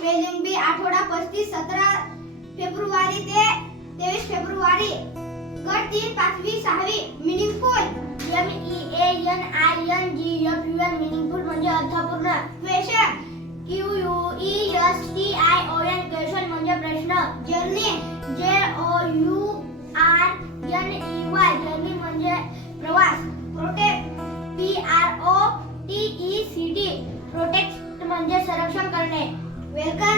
Spelling बी आठवडा 35 17 February ते 23 February. गट 3 5वी 6वी मीनिंगफुल MEANINGFUL मीनिंगफुल म्हणजे अर्थपूर्ण. क्वेश्चन QUESTION क्वेश्चन म्हणजे प्रश्न. जर्नी JOURNEY जर्नी म्हणजे प्रवास. प्रोटेक्ट PROTECT प्रोटेक्ट म्हणजे संरक्षण करणे. वेलकम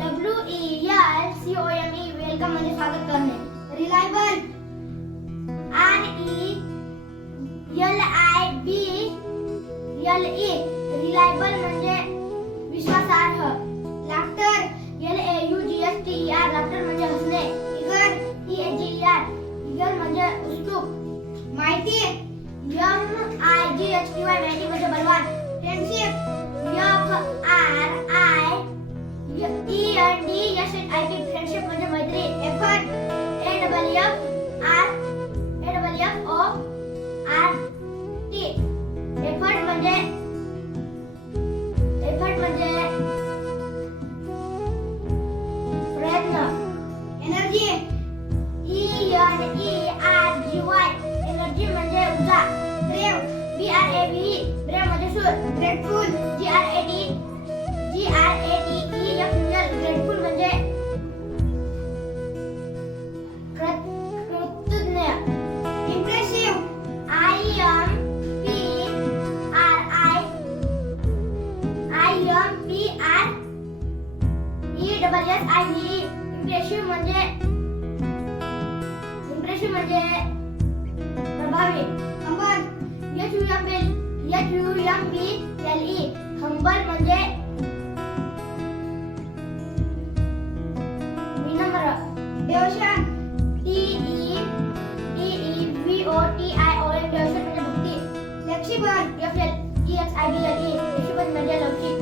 WELCOME वेलकम म्हणजे स्वागत करणे. रिलायबल RELIABLE रिलायबल म्हणजे विश्वासार्ह. लाफ्टर LAUGHTER लाफ्टर म्हणजे हसणे. इगर EAGER इगर म्हणजे उत्सुक. माहिती MIGHTY माहिती म्हणजे बलवान. फ्रेंडशिप FRIENDSHIP फ्रेंडशिप म्हणजे मैत्री. एफर्ट AFFORT एफर्ट म्हणजे प्रयत्न. एनर्जी ENERGY एनर्जी म्हणजे ऊर्जा. ब्रेव BRAVE ब्रेव म्हणजे शूर. ग्रेटफुल GRATEFUL ग्रेटफुल म्हणजे कृतज्ञ. इम्प्रेसिव्ह IMPRESSIVE इम्प्रेसिव्ह म्हणजे प्रभावी. हंबल HUMBLE हंबल म्हणजे विनम्र. देवशन DEVOTION देवशन म्हणजे भक्ती. फ्लेक्सिबल FLEXIBLE फ्लेक्सिबल म्हणजे लवचिक.